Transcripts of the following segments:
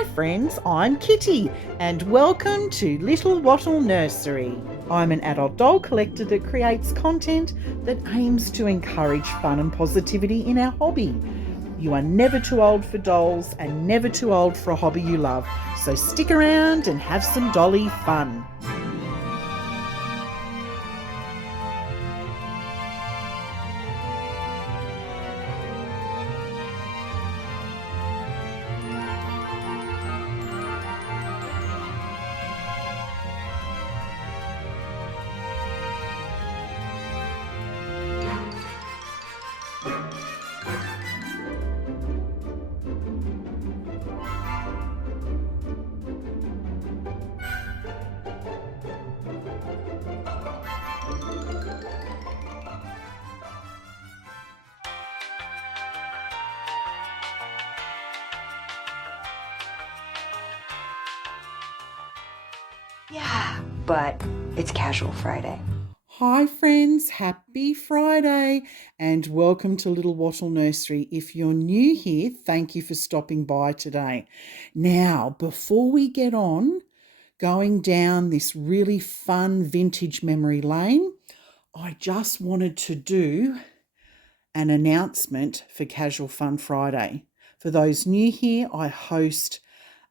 Hi friends, I'm Kitty and welcome to Little Wattle Nursery. I'm an adult doll collector that creates content that aims to encourage fun and positivity in our hobby. You are never too old for dolls and never too old for a hobby you love, so stick around and have some dolly fun. Yeah, but it's Casual Friday. Hi friends, happy Friday and welcome to Little Wattle Nursery. If you're new here, thank you for stopping by today. Now, before we get on going down this really fun vintage memory lane, I just wanted to do an announcement for Casual Fun Friday. For those new here, I host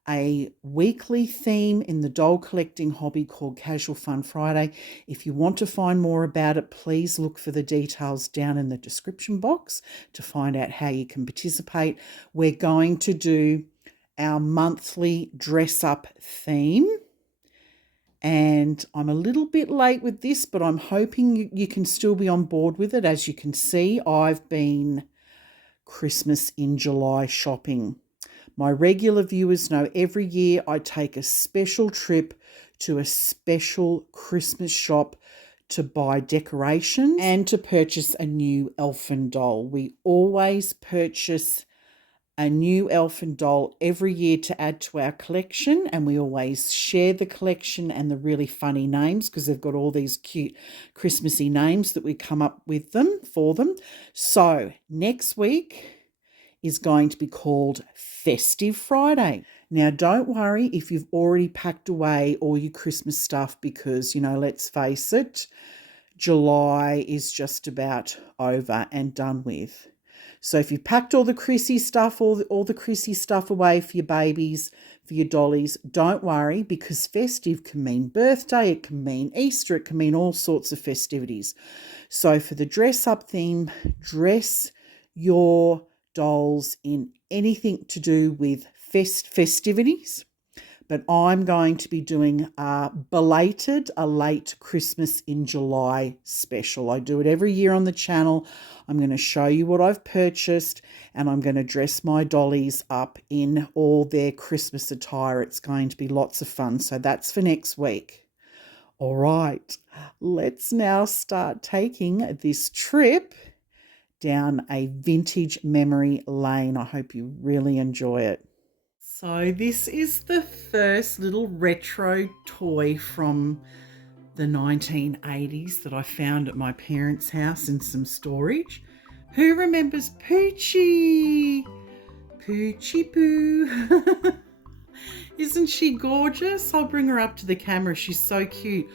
a weekly theme in the doll collecting hobby called Casual Fun Friday. If you want to find more about it, please look for the details down in the description box to find out how you can participate. We're going to do our monthly dress up theme. And I'm a little bit late with this, but I'm hoping you can still be on board with it. As you can see, I've been Christmas in July shopping. My regular viewers know every year I take a special trip to a special Christmas shop to buy decorations and to purchase a new elfin doll. We always purchase a new elfin doll every year to add to our collection, and we always share the collection and the really funny names because they've got all these cute Christmassy names that we come up with them for them. So next week is going to be called Festive Friday. Now, don't worry if you've already packed away all your Christmas stuff because, let's face it, July is just about over and done with. So if you've packed all the Chrissy stuff, all the Chrissy stuff away for your babies, for your dollies, don't worry because festive can mean birthday, it can mean Easter, it can mean all sorts of festivities. So for the dress up theme, dress your dolls in anything to do with festivities, but I'm going to be doing a late Christmas in July special. I do it every year on the channel. I'm going to show you what I've purchased and I'm going to dress my dollies up in all their Christmas attire. It's going to be lots of fun. So that's for next week. All right, let's now start taking this trip down a vintage memory lane. I hope you really enjoy it. So this is the first little retro toy from the 1980s that I found at my parents' house in some storage. Who remembers Poochie? Poochie Poo. Isn't she gorgeous? I'll bring her up to the camera. She's so cute.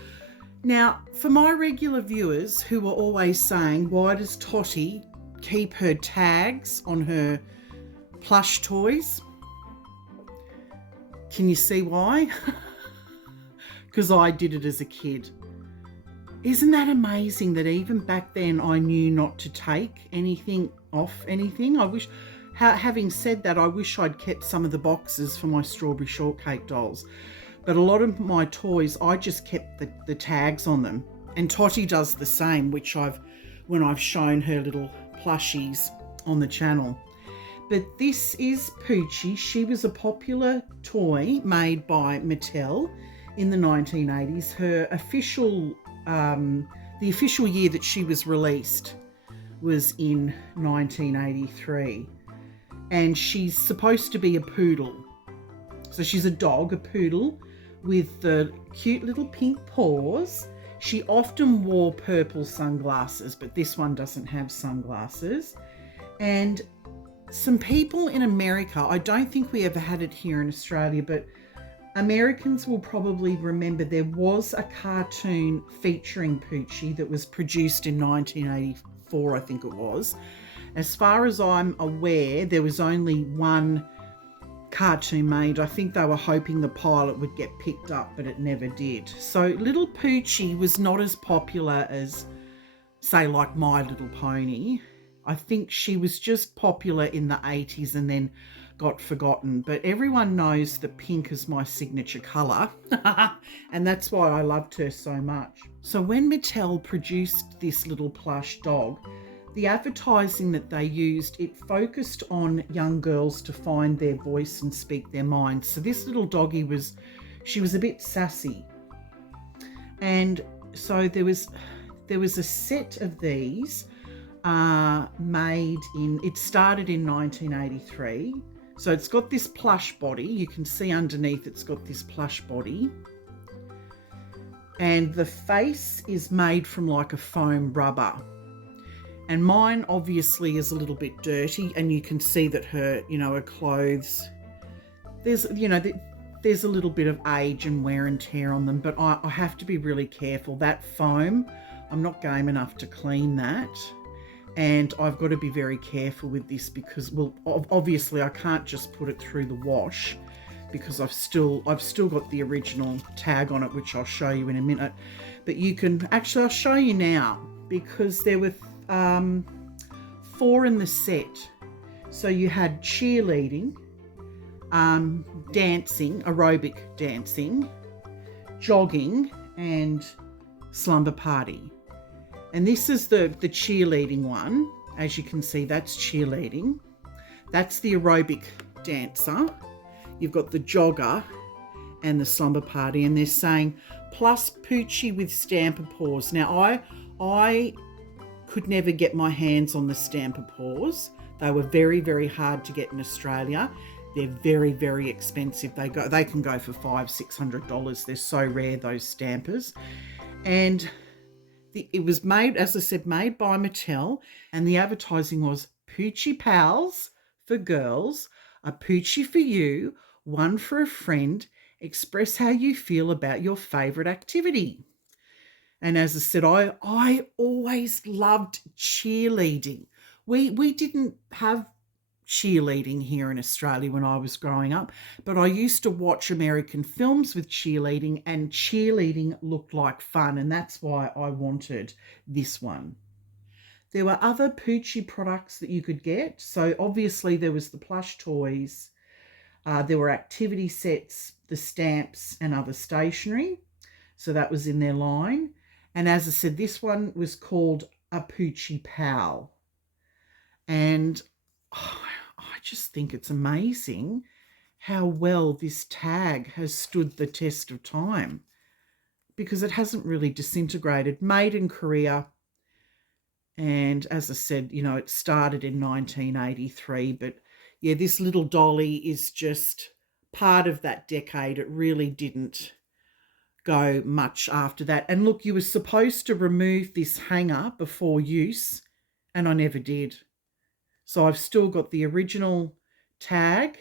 Now, for my regular viewers who are always saying, why does Totty keep her tags on her plush toys? Can you see why? Because I did it as a kid. Isn't that amazing that even back then I knew not to take anything off anything? Having said that, I wish I'd kept some of the boxes for my strawberry shortcake dolls. But a lot of my toys, I just kept the tags on them. And Totty does the same, when I've shown her little plushies on the channel. But this is Poochie. She was a popular toy made by Mattel in the 1980s. Her official, the official year that she was released was in 1983. And she's supposed to be a poodle. So she's a dog, a poodle, with the cute little pink paws. She often wore purple sunglasses, but this one doesn't have sunglasses. And some people in America, I don't think we ever had it here in Australia, but Americans will probably remember there was a cartoon featuring Poochie that was produced in 1984, I think it was. As far as I'm aware, there was only one cartoon made. I think they were hoping the pilot would get picked up, but it never did. So Little Poochie was not as popular as, say, like My Little Pony. I think she was just popular in the 80s and then got forgotten. But everyone knows that pink is my signature colour, and that's why I loved her so much. So when Mattel produced this little plush dog, the advertising that they used, it focused on young girls to find their voice and speak their mind. So this little doggy she was a bit sassy. And so there was a set of these it started in 1983. So it's got this plush body. You can see underneath it's got this plush body. And the face is made from like a foam rubber. And mine obviously is a little bit dirty, and you can see that her clothes, there's a little bit of age and wear and tear on them, but I have to be really careful. That foam, I'm not game enough to clean that. And I've got to be very careful with this because, well, obviously I can't just put it through the wash because I've still got the original tag on it, which I'll show you in a minute. But I'll show you now because there were 4 in the set. So you had cheerleading, dancing, aerobic dancing, jogging, and slumber party. And this is the cheerleading one. As you can see, that's cheerleading. That's the aerobic dancer. You've got the jogger and the slumber party. And they're saying, plus Poochie with stamper paws. Now, I could never get my hands on the stamper paws. They were very, very hard to get in Australia. They're very, very expensive. They can go for $500-$600. They're so rare, those stampers. And it was made, as I said, made by Mattel, and the advertising was Poochie Pals for girls, a Poochie for you, one for a friend, express how you feel about your favourite activity. And as I said, I always loved cheerleading. We didn't have cheerleading here in Australia when I was growing up, but I used to watch American films with cheerleading, and cheerleading looked like fun, and that's why I wanted this one. There were other Poochie products that you could get. So obviously there was the plush toys, there were activity sets, the stamps and other stationery. So that was in their line. And as I said, this one was called a Poochie Pal. And I just think it's amazing how well this tag has stood the test of time because it hasn't really disintegrated. Made in Korea. And as I said, it started in 1983. But yeah, this little dolly is just part of that decade. It really didn't go much after that. And look, you were supposed to remove this hanger before use, and I never did. So I've still got the original tag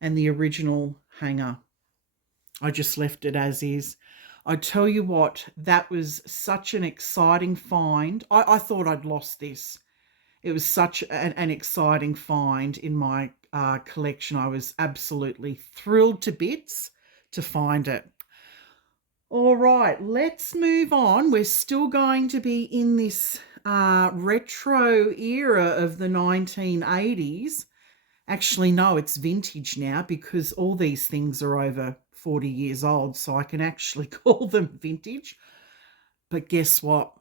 and the original hanger. I just left it as is. I tell you what, that was such an exciting find. I thought I'd lost this. It was such an exciting find in my collection. I was absolutely thrilled to bits to find it. All right, let's move on. We're still going to be in this retro era of the 1980s. Actually, no, it's vintage now because all these things are over 40 years old, so I can actually call them vintage. But guess what?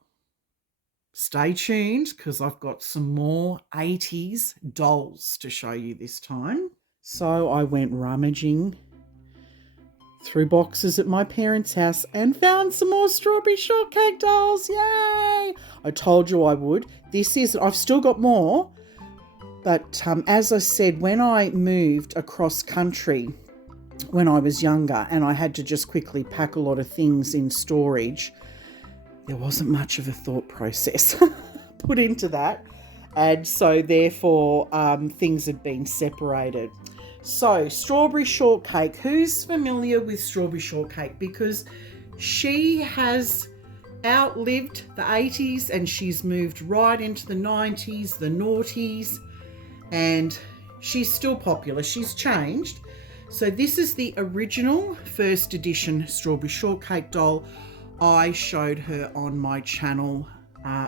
Stay tuned because I've got some more 80s dolls to show you this time. So I went rummaging through boxes at my parents' house and found some more Strawberry Shortcake dolls. Yay! I told you I would. I've still got more. But as I said, when I moved across country when I was younger and I had to just quickly pack a lot of things in storage, there wasn't much of a thought process put into that. And so therefore things had been separated. So strawberry shortcake, who's familiar with strawberry shortcake? Because she has outlived the 80s and she's moved right into the 90s, the noughties, and she's still popular. She's changed. So this is the original first edition strawberry shortcake doll. I showed her on my channel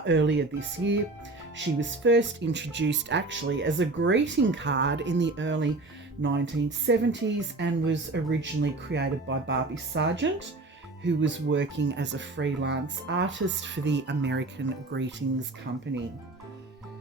earlier this year. She was first introduced actually as a greeting card in the early 1970s and was originally created by Barbie Sargent, who was working as a freelance artist for the American Greetings Company.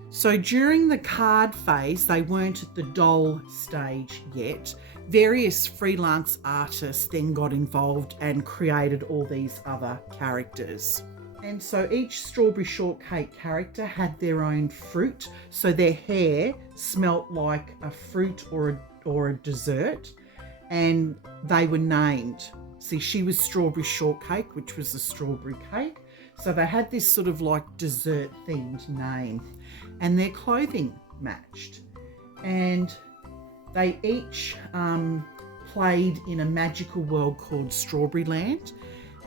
So during the card phase, they weren't at the doll stage yet. Various freelance artists then got involved and created all these other characters. And so each strawberry shortcake character had their own fruit. So their hair smelt like a fruit or a dessert, and they were named. See, she was strawberry shortcake, which was a strawberry cake. So they had this sort of like dessert themed name, and their clothing matched. And they each played in a magical world called Strawberry Land.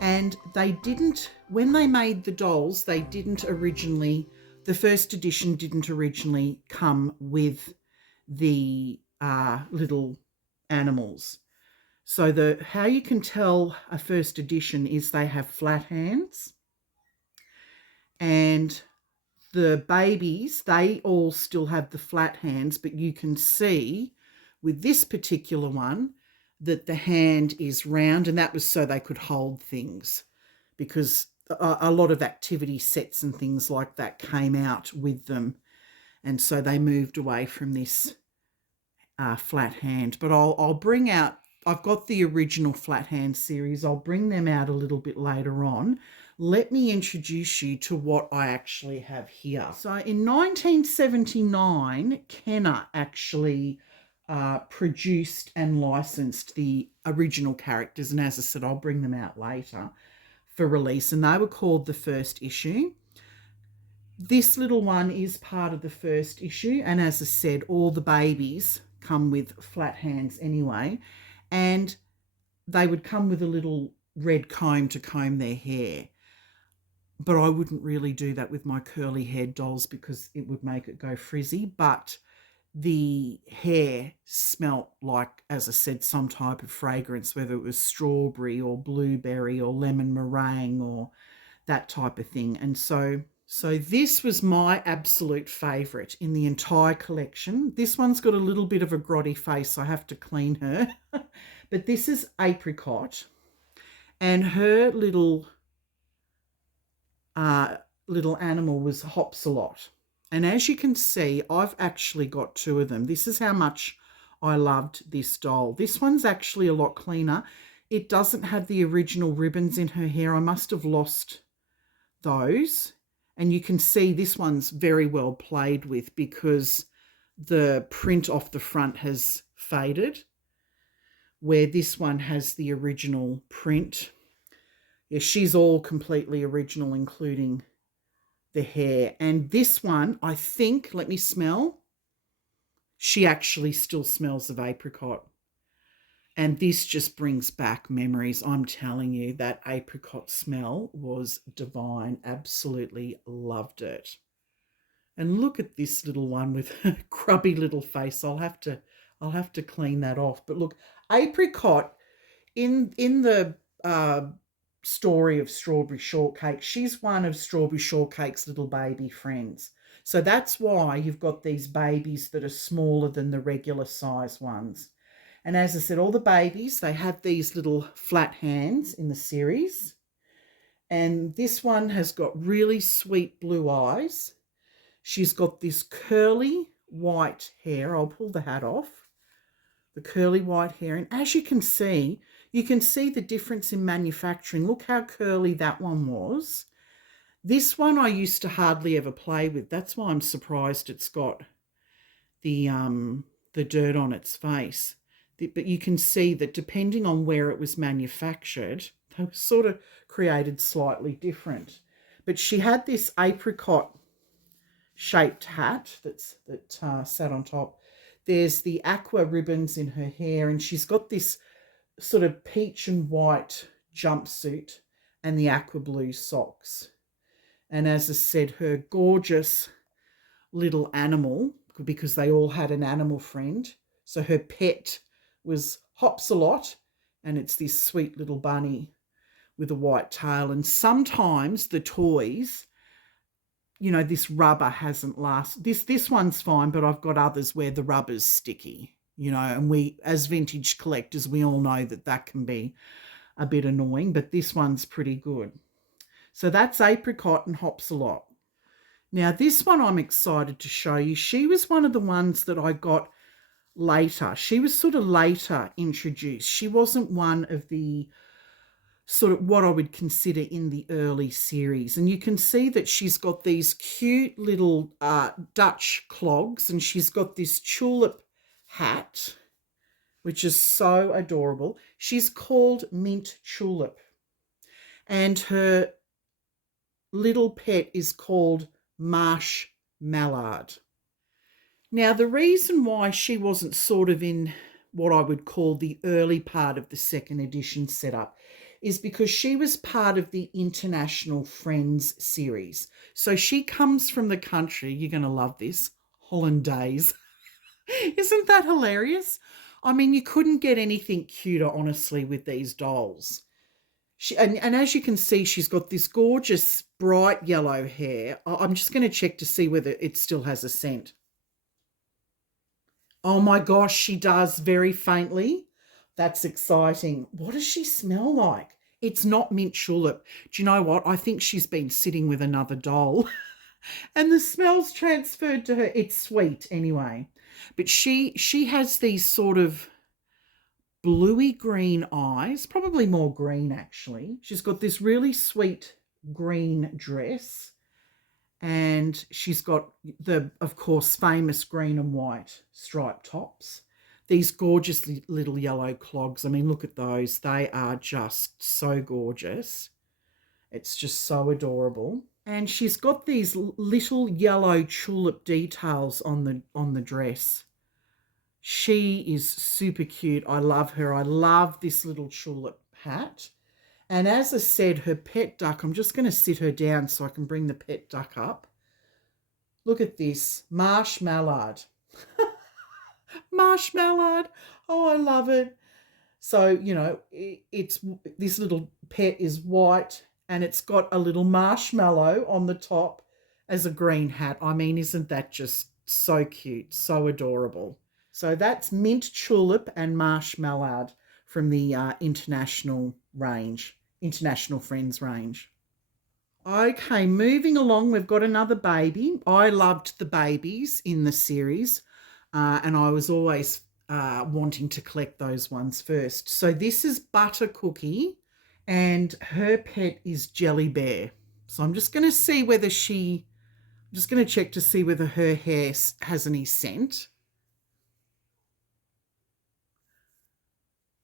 And they didn't, when they made the dolls, they didn't originally, the first edition didn't originally come with the little animals. So how you can tell a first edition is they have flat hands, and the babies, they all still have the flat hands, but you can see with this particular one that the hand is round, and that was so they could hold things, because a lot of activity sets and things like that came out with them, and so they moved away from this flat hand. But I'll bring out, I've got the original flat hand series. I'll bring them out a little bit later on. Let me introduce you to what I actually have here. So in 1979, Kenner actually produced and licensed the original characters. And as I said, I'll bring them out later for release. And they were called the first issue. This little one is part of the first issue. And as I said, all the babies come with flat hands anyway. And they would come with a little red comb to comb their hair. But I wouldn't really do that with my curly haired dolls because it would make it go frizzy. But the hair smelt like, as I said, some type of fragrance, whether it was strawberry or blueberry or lemon meringue or that type of thing. And so this was my absolute favourite in the entire collection. This one's got a little bit of a grotty face. I have to clean her. But this is Apricot, and her little animal was Hopsalot. And as you can see, I've actually got two of them. This is how much I loved this doll. This one's actually a lot cleaner. It doesn't have the original ribbons in her hair. I must have lost those. And you can see this one's very well played with because the print off the front has faded, where this one has the original print. Yeah, she's all completely original, including the hair. And this one, I think, let me smell, she actually still smells of apricot. And this just brings back memories. I'm telling you, that apricot smell was divine. Absolutely loved it. And look at this little one with a grubby little face. I'll have to clean that off. But look, apricot in the story of Strawberry Shortcake, she's one of Strawberry Shortcake's little baby friends. So that's why you've got these babies that are smaller than the regular size ones. And as I said, all the babies, they have these little flat hands in the series. And this one has got really sweet blue eyes. She's got this curly white hair. I'll pull the hat off. The curly white hair. And as you can see the difference in manufacturing. Look how curly that one was. This one I used to hardly ever play with. That's why I'm surprised it's got the dirt on its face. But you can see that depending on where it was manufactured, they were sort of created slightly different. But she had this apricot shaped hat that sat on top. There's the aqua ribbons in her hair, and she's got this sort of peach and white jumpsuit and the aqua blue socks. And as I said, her gorgeous little animal, because they all had an animal friend. So her pet was Hopsalot, and it's this sweet little bunny with a white tail. And sometimes the toys, this rubber hasn't lasted. This one's fine, but I've got others where the rubber's sticky, and we, as vintage collectors, we all know that can be a bit annoying, but this one's pretty good. So that's Apricot and Hopsalot. Now, this one I'm excited to show you. She was one of the ones that I got later. She was sort of later introduced. She wasn't one of the sort of what I would consider in the early series. And you can see that she's got these cute little Dutch clogs, and she's got this tulip hat, which is so adorable. She's called Mint Tulip, and her little pet is called Marsh Mallard. Now, the reason why she wasn't sort of in what I would call the early part of the second edition setup is because she was part of the International Friends series. So she comes from the country, you're going to love this, Hollandaise. Isn't that hilarious? I mean, you couldn't get anything cuter, honestly, with these dolls. And as you can see, she's got this gorgeous bright yellow hair. I'm just going to check to see whether it still has a scent. Oh my gosh, she does, very faintly. That's exciting. What does she smell like? It's not mint tulip. Do you know what? I think she's been sitting with another doll and the smell's transferred to her. It's sweet anyway. But she has these sort of bluey green eyes, probably more green actually. She's got this really sweet green dress, and she's got the, of course, famous green and white striped tops. These gorgeous little yellow clogs. I mean, look at those. They are just so gorgeous. It's just so adorable. And she's got these little yellow tulip details on the dress. She is super cute. I love her. I love this little tulip hat. And as I said, her pet duck, I'm just going to sit her down so I can bring the pet duck up. Look at this, Marsh Mallard. Marsh Mallard. Oh, I love it. So, it's this little pet is white, and it's got a little marshmallow on the top as a green hat. I mean, isn't that just so cute, so adorable? So that's Mint Tulip and Marsh Mallard from the International Friends range. Okay, moving along, we've got another baby. I loved the babies in the series, and I was always wanting to collect those ones first. So this is Butter Cookie, and her pet is Jelly Bear. So I'm just going to see whether I'm just going to check to see whether her hair has any scent.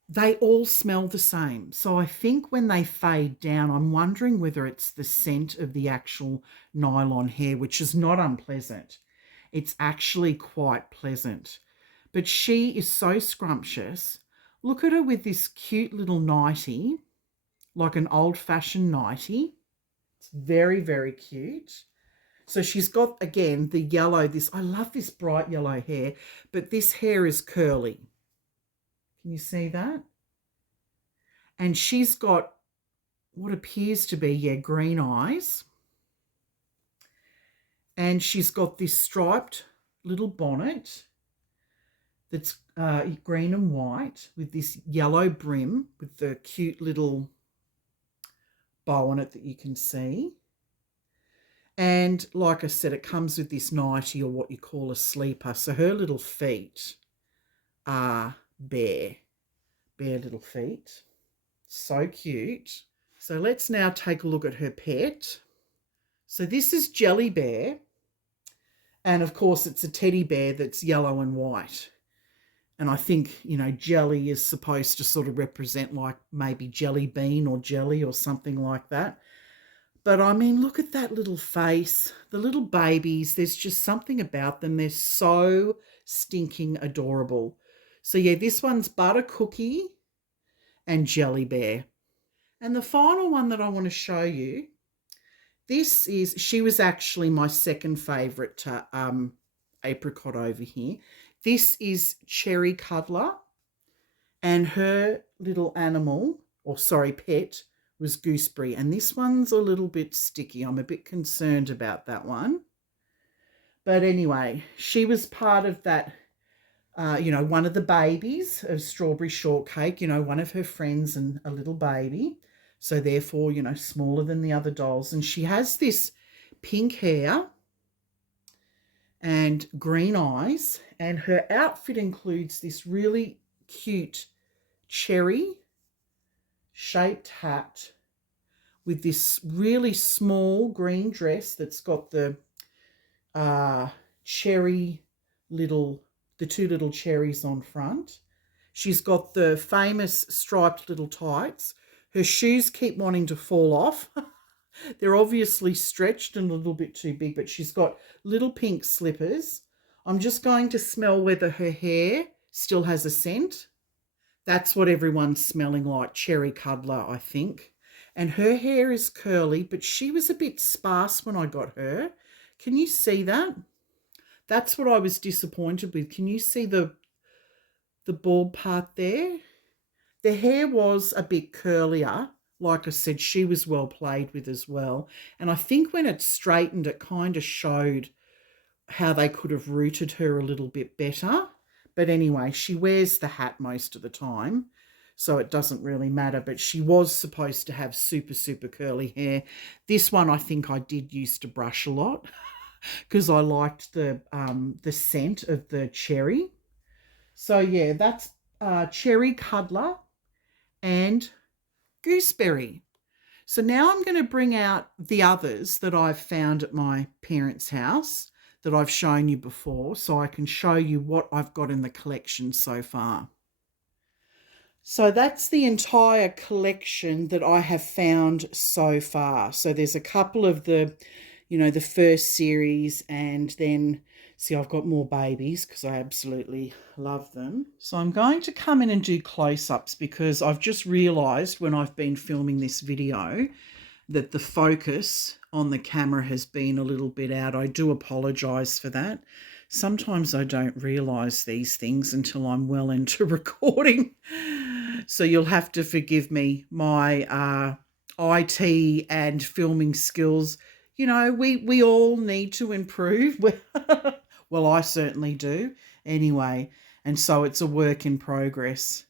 They all smell the same. So I think when they fade down, I'm wondering whether it's the scent of the actual nylon hair, which is not unpleasant. It's actually quite pleasant. But she is so scrumptious. Look at her with this cute little nightie, like an old-fashioned nightie. It's very, very cute. So she's got, again, the yellow, I love this bright yellow hair, but this hair is curly. Can you see that? And she's got what appears to be, green eyes. And she's got this striped little bonnet that's green and white with this yellow brim with the cute little bow on it that you can see. And like I said, it comes with this nightie, or what you call a sleeper. So her little feet are bare little feet. So cute. So let's now take a look at her pet. So this is Jelly Bear. And of course, it's a teddy bear that's yellow and white. And I think, jelly is supposed to sort of represent like maybe jelly bean or jelly or something like that. But I mean, look at that little face. The little babies, there's just something about them. They're so stinking adorable. So yeah, this one's Butter Cookie and Jelly Bear. And the final one that I want to show you, she was actually my second favourite apricot over here. This is Cherry Cuddler, and her little pet, was Gooseberry. And this one's a little bit sticky. I'm a bit concerned about that one. But anyway, she was part of that, one of the babies of Strawberry Shortcake, one of her friends and a little baby. So therefore, smaller than the other dolls. And she has this pink hair and green eyes. And her outfit includes this really cute cherry shaped hat with this really small green dress that's got the the two little cherries on front. She's got the famous striped little tights. Her shoes keep wanting to fall off. They're obviously stretched and a little bit too big, but she's got little pink slippers. I'm just going to smell whether her hair still has a scent. That's what everyone's smelling like, Cherry Cuddler, I think. And her hair is curly, but she was a bit sparse when I got her. Can you see that? That's what I was disappointed with. Can you see the bald part there? The hair was a bit curlier. Like I said, she was well played with as well. And I think when it straightened, it kind of showed how they could have rooted her a little bit better. But anyway, she wears the hat most of the time, so it doesn't really matter. But she was supposed to have super, super curly hair. This one I think I did used to brush a lot because I liked the scent of the cherry. So, yeah, that's Cherry Cuddler and Gooseberry. So now I'm going to bring out the others that I've found at my parents' house that I've shown you before, so I can show you what I've got in the collection so far. So that's the entire collection that I have found so far. So there's a couple of the first series, and then, see, I've got more babies because I absolutely love them. So I'm going to come in and do close-ups because I've just realised when I've been filming this video that the focus on the camera has been a little bit out. I do apologise for that. Sometimes I don't realise these things until I'm well into recording. So you'll have to forgive me. My IT and filming skills, we all need to improve. Well, I certainly do anyway. And so it's a work in progress.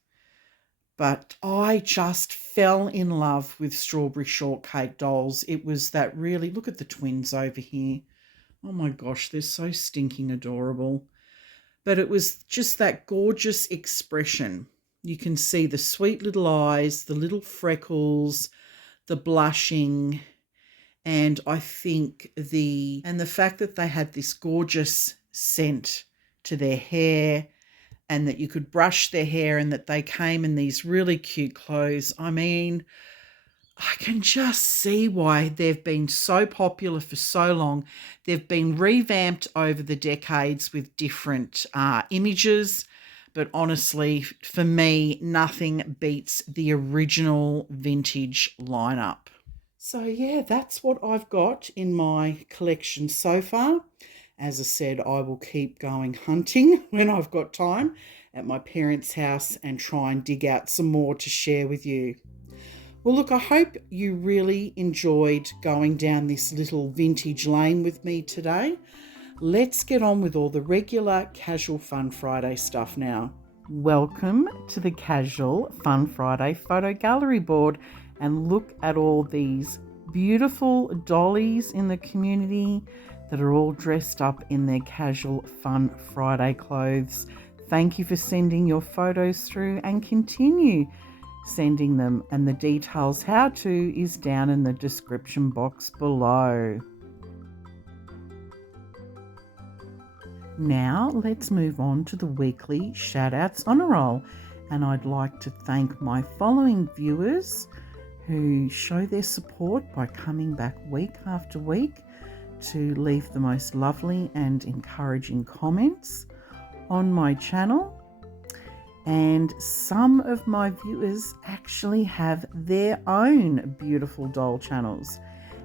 But I just fell in love with Strawberry Shortcake dolls. It was that really, look at the twins over here. Oh my gosh, they're so stinking adorable. But it was just that gorgeous expression. You can see the sweet little eyes, the little freckles, the blushing, and I think the fact that they had this gorgeous scent to their hair, and that you could brush their hair, and that they came in these really cute clothes. I mean, I can just see why they've been so popular for so long. They've been revamped over the decades with different images, but honestly, for me, nothing beats the original vintage lineup. So yeah, that's what I've got in my collection so far. As I said, I will keep going hunting when I've got time at my parents' house and try and dig out some more to share with you. Well, look, I hope you really enjoyed going down this little vintage lane with me today. Let's get on with all the regular Casual Fun Friday stuff now. Welcome to the Casual Fun Friday photo gallery board, and look at all these beautiful dollies in the community that are all dressed up in their Casual Fun Friday clothes. Thank you for sending your photos through, and continue sending them, and the details how to is down in the description box below. Now let's move on to the weekly shout outs on a roll, and I'd like to thank my following viewers who show their support by coming back week after week to leave the most lovely and encouraging comments on my channel. And some of my viewers actually have their own beautiful doll channels.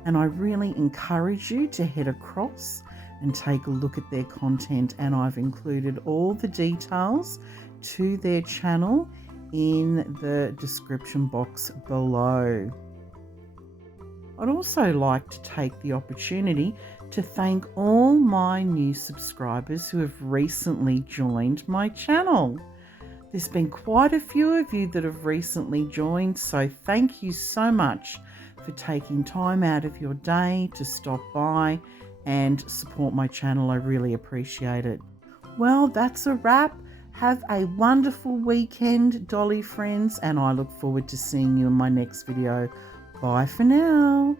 And I really encourage you to head across and take a look at their content. And I've included all the details to their channel in the description box below. I'd also like to take the opportunity to thank all my new subscribers who have recently joined my channel. There's been quite a few of you that have recently joined, so thank you so much for taking time out of your day to stop by and support my channel. I really appreciate it. Well, that's a wrap. Have a wonderful weekend, Dolly friends, and I look forward to seeing you in my next video. Bye for now.